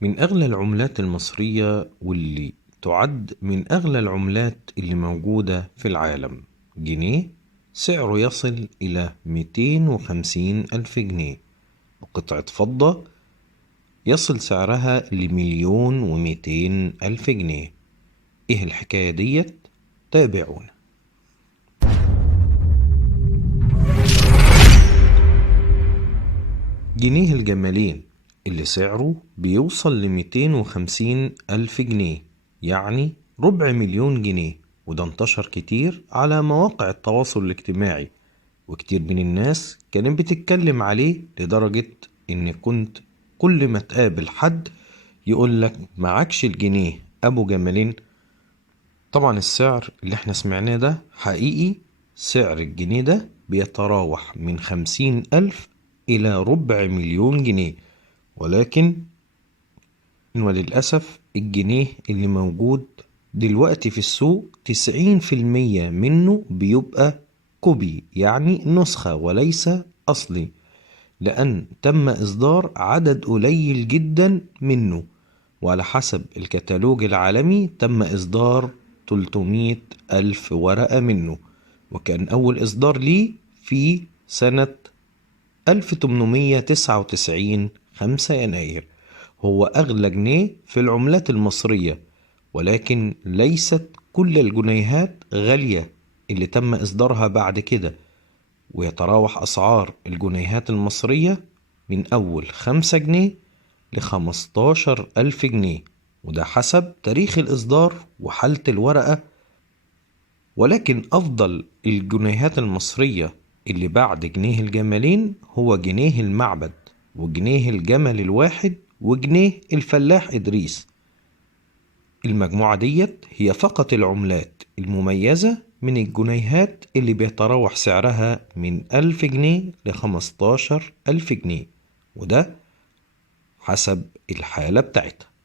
من أغلى العملات المصرية واللي تعد من أغلى العملات اللي موجودة في العالم جنيه، سعره يصل إلى 250 ألف جنيه، وقطعة فضة يصل سعرها ل1,200,000 جنيه. إيه الحكاية ديت؟ تابعونا. جنيه الجمالين اللي سعره بيوصل ل250,000 جنيه، يعني ربع مليون جنيه، وده انتشر كتير على مواقع التواصل الاجتماعي، وكتير من الناس كانت بتتكلم عليه لدرجة إن كنت كل ما تقابل حد يقولك معكش الجنيه أبو جمالين. طبعا السعر اللي احنا سمعناه ده حقيقي، سعر الجنيه ده بيتراوح من 50,000 إلى ربع مليون جنيه، ولكن وللأسف الجنيه اللي موجود دلوقتي في السوق 90% منه بيبقى كوبي، يعني نسخة وليس أصلي، لأن تم إصدار عدد قليل جدا منه، وعلى حسب الكتالوج العالمي تم إصدار 300 ألف ورقة منه، وكان أول إصدار ليه في سنة 1899 5 يناير. هو أغلى جنيه في العملات المصرية، ولكن ليست كل الجنيهات غالية اللي تم إصدارها بعد كده، ويتراوح أسعار الجنيهات المصرية من أول 5 جنيه ل15,000 جنيه، وده حسب تاريخ الإصدار وحالة الورقة. ولكن أفضل الجنيهات المصرية اللي بعد جنيه الجمالين هو جنيه المعبد، وجنيه الجمل الواحد، وجنيه الفلاح إدريس. المجموعة ديت هي فقط العملات المميزة من الجنيهات اللي بيتراوح سعرها من 1000 جنيه ل15,000 جنيه، وده حسب الحالة بتاعتها.